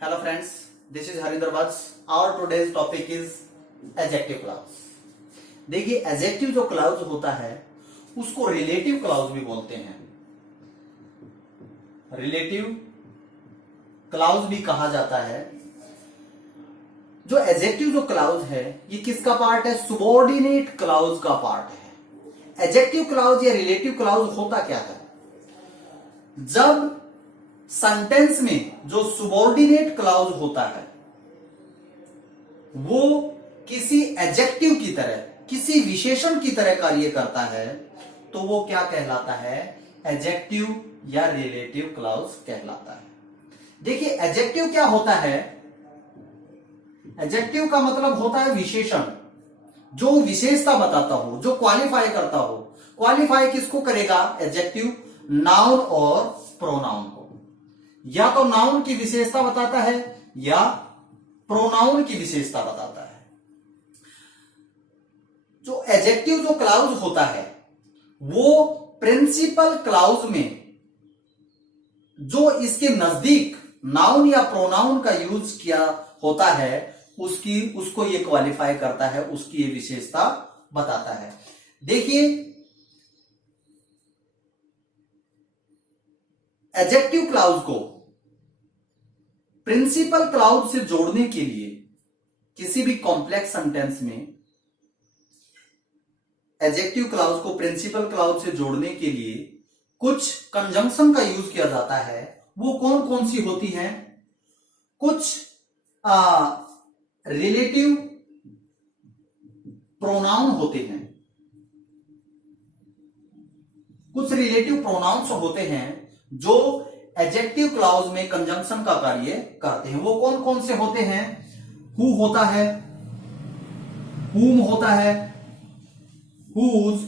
Hello friends, this is Harinder Vats. Our today's topic is adjective clause. देखिए adjective जो clause होता है उसको रिलेटिव क्लाउज भी बोलते हैं। रिलेटिव क्लाउज भी कहा जाता है। जो एडजेक्टिव जो क्लाउज है ये किसका पार्ट है? सुबॉर्डिनेट क्लाउज का पार्ट है। एडजेक्टिव क्लाउज या रिलेटिव क्लाउज होता क्या है? जब सेंटेंस में जो सुबॉर्डिनेट क्लाउज होता है वो किसी एडजेक्टिव की तरह, किसी विशेषण की तरह कार्य करता है तो वो क्या कहलाता है? एडजेक्टिव या रिलेटिव क्लाउज कहलाता है। देखिए एडजेक्टिव क्या होता है? एडजेक्टिव का मतलब होता है विशेषण, जो विशेषता बताता हो, जो क्वालिफाई करता हो। क्वालिफाई किसको करेगा? एडजेक्टिव नाउन और प्रोनाउन को। या तो नाउन की विशेषता बताता है या प्रोनाउन की विशेषता बताता है। जो एडजेक्टिव जो क्लाउज होता है वो प्रिंसिपल क्लाउज में जो इसके नजदीक नाउन या प्रोनाउन का यूज किया होता है उसको ये क्वालिफाई करता है, उसकी ये विशेषता बताता है। देखिए एडजेक्टिव क्लाउज को प्रिंसिपल क्लाउज से जोड़ने के लिए किसी भी कॉम्प्लेक्स सेंटेंस में एडजेक्टिव क्लाउज को प्रिंसिपल क्लाउज से जोड़ने के लिए कुछ कंजंक्शन का यूज किया जाता है। वो कौन कौन सी होती हैं? कुछ रिलेटिव प्रोनाउन होते हैं, कुछ रिलेटिव प्रोनाउंस होते हैं जो एडजेक्टिव क्लाउज में कंजंक्शन का कार्य करते हैं। वो कौन कौन से होते हैं? हु होता है, हुम होता है, हुज,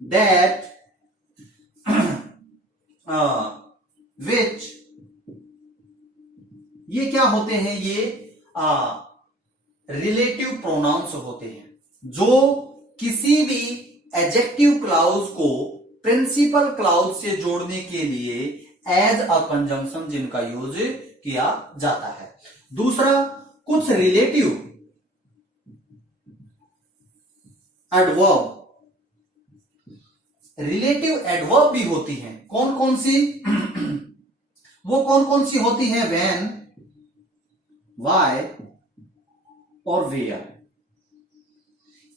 दैट, विच। ये क्या होते हैं? ये रिलेटिव प्रोनाउंस होते हैं जो किसी भी एडजेक्टिव क्लाउज को प्रिंसिपल क्लाउज से जोड़ने के लिए एज अ कंजंक्शन जिनका यूज किया जाता है। दूसरा, कुछ रिलेटिव एडवर्ब, रिलेटिव एडवर्ब भी होती हैं। कौन कौन सी? वो कौन कौन सी होती हैं? व्हेन, व्हाई और वेयर।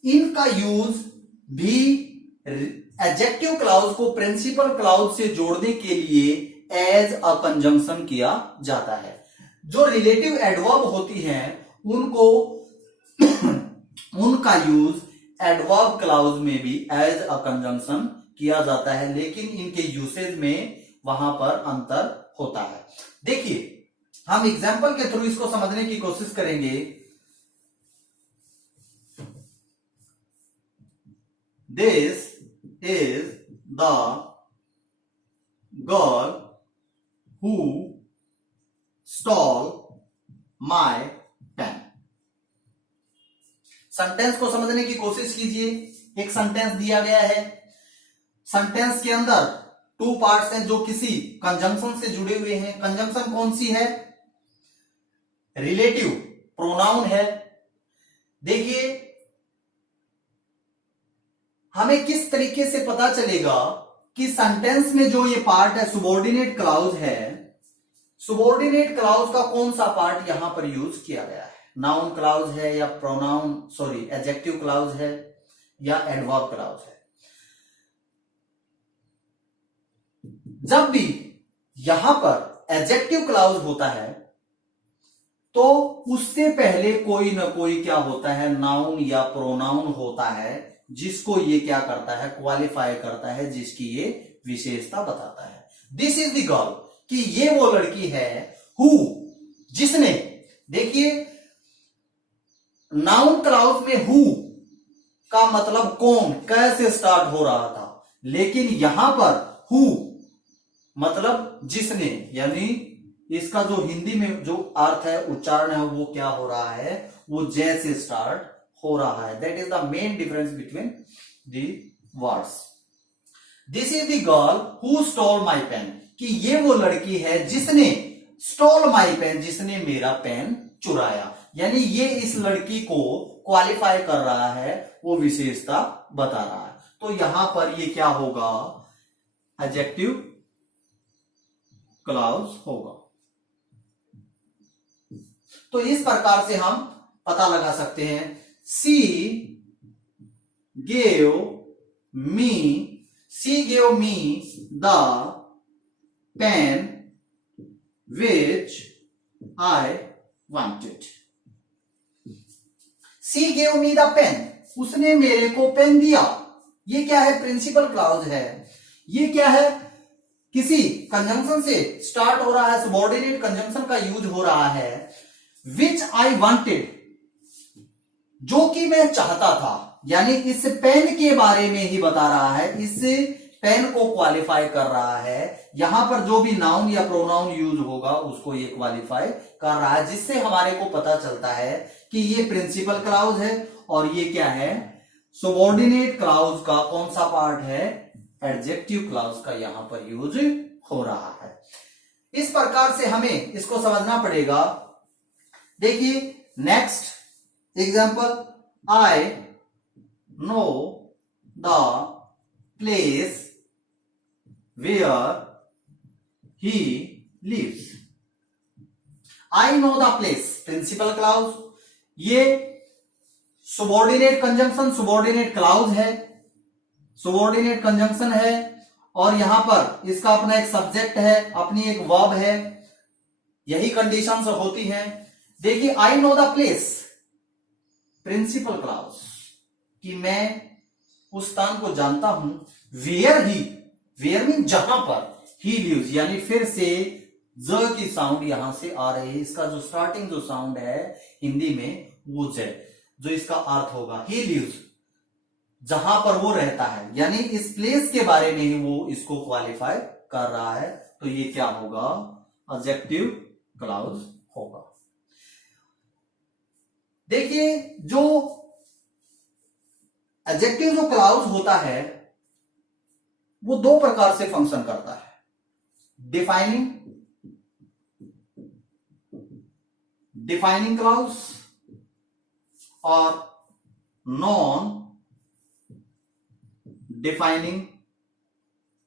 इनका यूज भी एडजेक्टिव क्लाउज को प्रिंसिपल क्लाउज से जोड़ने के लिए एज अ कंजंक्शन किया जाता है। जो रिलेटिव एडवर्ब होती हैं उनको उनका यूज एडवर्ब क्लाउज में भी एज अ कंजंक्शन किया जाता है, लेकिन इनके यूसेज में वहां पर अंतर होता है। देखिए हम एग्जाम्पल के थ्रू इसको समझने की कोशिश करेंगे। This is the girl who stole my pen। Sentence को समझने की कोशिश कीजिए। एक सेंटेंस दिया गया है, सेंटेंस के अंदर टू पार्ट्स हैं जो किसी कंजंक्शन से जुड़े हुए हैं। कंजंक्शन कौन सी है? रिलेटिव प्रोनाउन है। देखिए हमें किस तरीके से पता चलेगा कि सेंटेंस में जो ये पार्ट है सुबॉर्डिनेट क्लाउज है, सुबॉर्डिनेट क्लाउज का कौन सा पार्ट यहां पर यूज किया गया है? नाउन क्लाउज है या प्रोनाउन एडजेक्टिव क्लाउज है या एडवर्ब क्लाउज है? जब भी यहां पर एडजेक्टिव क्लाउज होता है तो उससे पहले कोई ना कोई क्या होता है? नाउन या प्रोनाउन होता है जिसको ये क्या करता है? क्वालिफाई करता है, जिसकी ये विशेषता बताता है। दिस इज द गर्ल, कि ये वो लड़की है, हु जिसने। देखिए नाउन क्लाउज में हु का मतलब कौन, कैसे स्टार्ट हो रहा था, लेकिन यहां पर हु मतलब जिसने, यानी इसका जो हिंदी में जो अर्थ है, उच्चारण है, वो क्या हो रहा है? वो जैसे स्टार्ट हो रहा है। That is the main difference between the words. This is the girl who stole my pen, कि ये वो लड़की है जिसने स्टोल माई पेन, जिसने मेरा पेन चुराया। यानी ये इस लड़की को क्वालिफाई कर रहा है, वो विशेषता बता रहा है। तो यहां पर ये क्या होगा, एडजेक्टिव क्लॉज होगा। तो इस प्रकार से हम पता लगा सकते हैं, she gave me the pen which I wanted. She gave me the pen, उसने मेरे को पेन दिया। ये क्या है, प्रिंसिपल क्लॉज है। ये क्या है, किसी कंजंक्शन से स्टार्ट हो रहा है, सबऑर्डिनेट कंजंक्शन का यूज हो रहा है। विच आई वांटेड, जो कि मैं चाहता था, यानी इस पेन के बारे में ही बता रहा है, इस पेन को क्वालिफाई कर रहा है। यहां पर जो भी नाउन या प्रोनाउन यूज होगा उसको ये क्वालिफाई कर रहा है, जिससे हमारे को पता चलता है कि ये प्रिंसिपल क्लॉज है और ये क्या है, सबऑर्डिनेट क्लॉज का कौन सा पार्ट है, एडजेक्टिव क्लॉज का यहां पर यूज हो रहा है। इस प्रकार से हमें इसको समझना पड़ेगा। देखिए next example, I know the place where he lives. I know the place, principal clause, ये सबऑर्डिनेट कंजंक्शन, सबऑर्डिनेट क्लॉज है, सबऑर्डिनेट कंजंक्शन है, और यहां पर इसका अपना एक सब्जेक्ट है, अपनी एक वर्ब है। यही कंडीशंस होती हैं। देखिए I know the place, principal clause, कि मैं उस स्थान को जानता हूं। वेयर ही, वेयर मीन जहां पर, ही लिव्स, यानी फिर से ज की साउंड यहां से आ रही है। इसका जो स्टार्टिंग जो साउंड है हिंदी में वो ज, जो इसका अर्थ होगा ही लिव्स, जहां पर वो रहता है, यानी इस प्लेस के बारे में ही वो इसको क्वालिफाई कर रहा है। तो ये क्या होगा, एडजेक्टिव क्लॉज होगा। देखिए जो एडजेक्टिव जो क्लॉज होता है वो दो प्रकार से फंक्शन करता है, डिफाइनिंग क्लॉज और non defining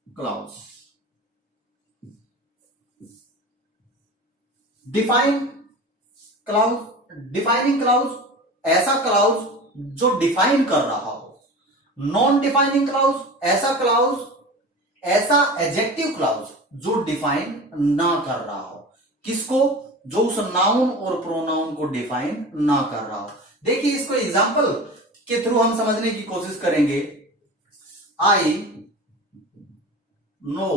clause. Defining clause ऐसा क्लॉज जो डिफाइन कर रहा हो। नॉन डिफाइनिंग क्लॉज ऐसा एडजेक्टिव क्लॉज जो डिफाइन ना कर रहा हो। किसको, जो उस नाउन और प्रोनाउन को डिफाइन ना कर रहा हो। देखिए इसको एग्जांपल के थ्रू हम समझने की कोशिश करेंगे। आई know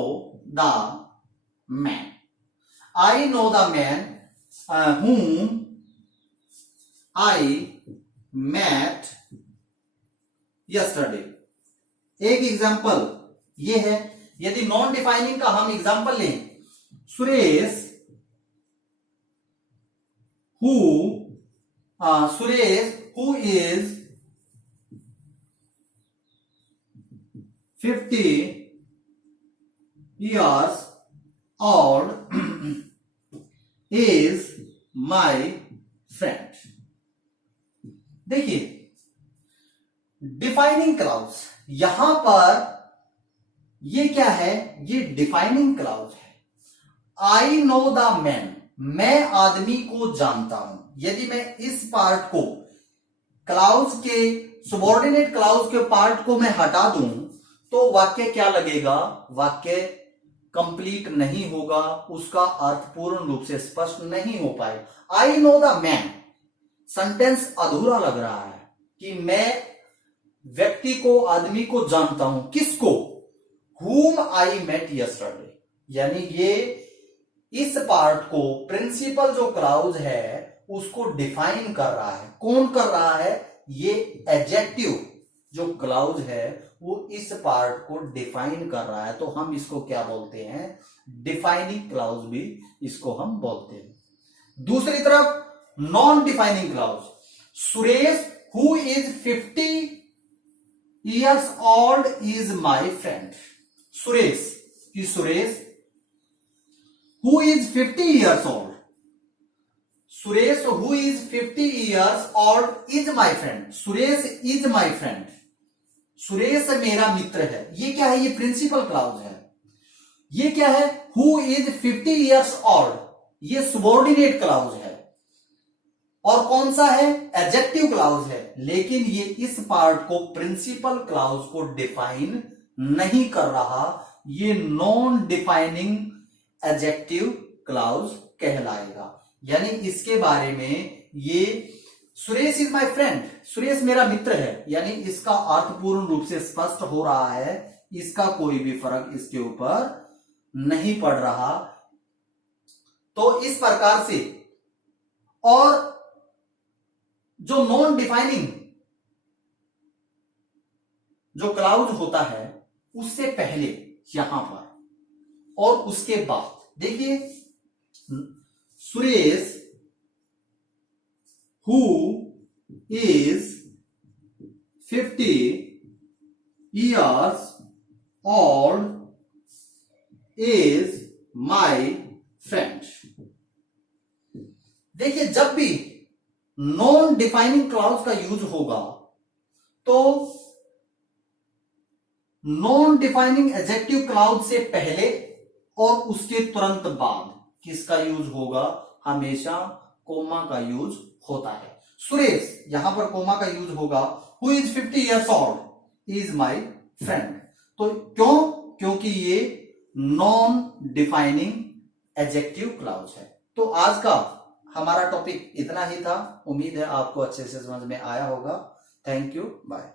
the man, I know the man whom I met yesterday। एक एग्जाम्पल ये है। यदि नॉन डिफाइनिंग का हम एग्जाम्पल लें, Suresh who is 50 years old is my friend। देखिए डिफाइनिंग क्लॉज, यहां पर ये क्या है, ये डिफाइनिंग क्लॉज है। आई नो द मैन, मैं आदमी को जानता हूं। यदि मैं इस पार्ट को क्लॉज के, सबऑर्डिनेट क्लॉज के पार्ट को मैं हटा दूं तो वाक्य क्या लगेगा, वाक्य कंप्लीट नहीं होगा, उसका अर्थ पूर्ण रूप से स्पष्ट नहीं हो पाए। आई नो द मैन, सेंटेंस अधूरा लग रहा है कि मैं व्यक्ति को, आदमी को जानता हूं। किसको, whom I met yesterday, यानी ये इस पार्ट को प्रिंसिपल जो क्लॉज है उसको डिफाइन कर रहा है। कौन कर रहा है, ये एडजेक्टिव जो क्लॉज है वो इस पार्ट को डिफाइन कर रहा है। तो हम इसको क्या बोलते हैं, डिफाइनिंग क्लॉज भी इसको हम बोलते हैं। दूसरी तरफ non defining clause, Suresh who is 50 years old is my friend। Suresh who is 50 years old, Suresh who is 50 years old is my friend, Suresh is my friend, Suresh मेरा मित्र है। ये क्या है, ये प्रिंसिपल क्लाउज है। ये क्या है, हु इज 50 ईयर्स ओल्ड, ये सबॉर्डिनेट क्लाउज है। और कौन सा है, एडजेक्टिव क्लाउज है, लेकिन ये इस पार्ट को प्रिंसिपल क्लाउज को डिफाइन नहीं कर रहा, ये नॉन डिफाइनिंग एडजेक्टिव क्लाउज कहलाएगा। यानी इसके बारे में ये Suresh is my friend, Suresh मेरा मित्र है, यानी इसका अर्थ पूर्ण रूप से स्पष्ट हो रहा है, इसका कोई भी फर्क इसके ऊपर नहीं पड़ रहा। तो इस प्रकार से, और जो नॉन डिफाइनिंग जो क्लाउज होता है उससे पहले यहां पर और उसके बाद, देखिए Suresh who is 50 years old is my friend. देखिए जब भी नॉन डिफाइनिंग क्लाउज का यूज होगा तो नॉन डिफाइनिंग एडजेक्टिव क्लाउज से पहले और उसके तुरंत बाद किसका यूज होगा, हमेशा कोमा का यूज होता है। सुरेश, यहां पर कोमा का यूज होगा, who is 50 years old is my friend. तो क्यों, क्योंकि ये नॉन डिफाइनिंग एडजेक्टिव क्लाउज है। तो आज का हमारा टॉपिक इतना ही था। उम्मीद है आपको अच्छे से समझ में आया होगा। Thank you, bye.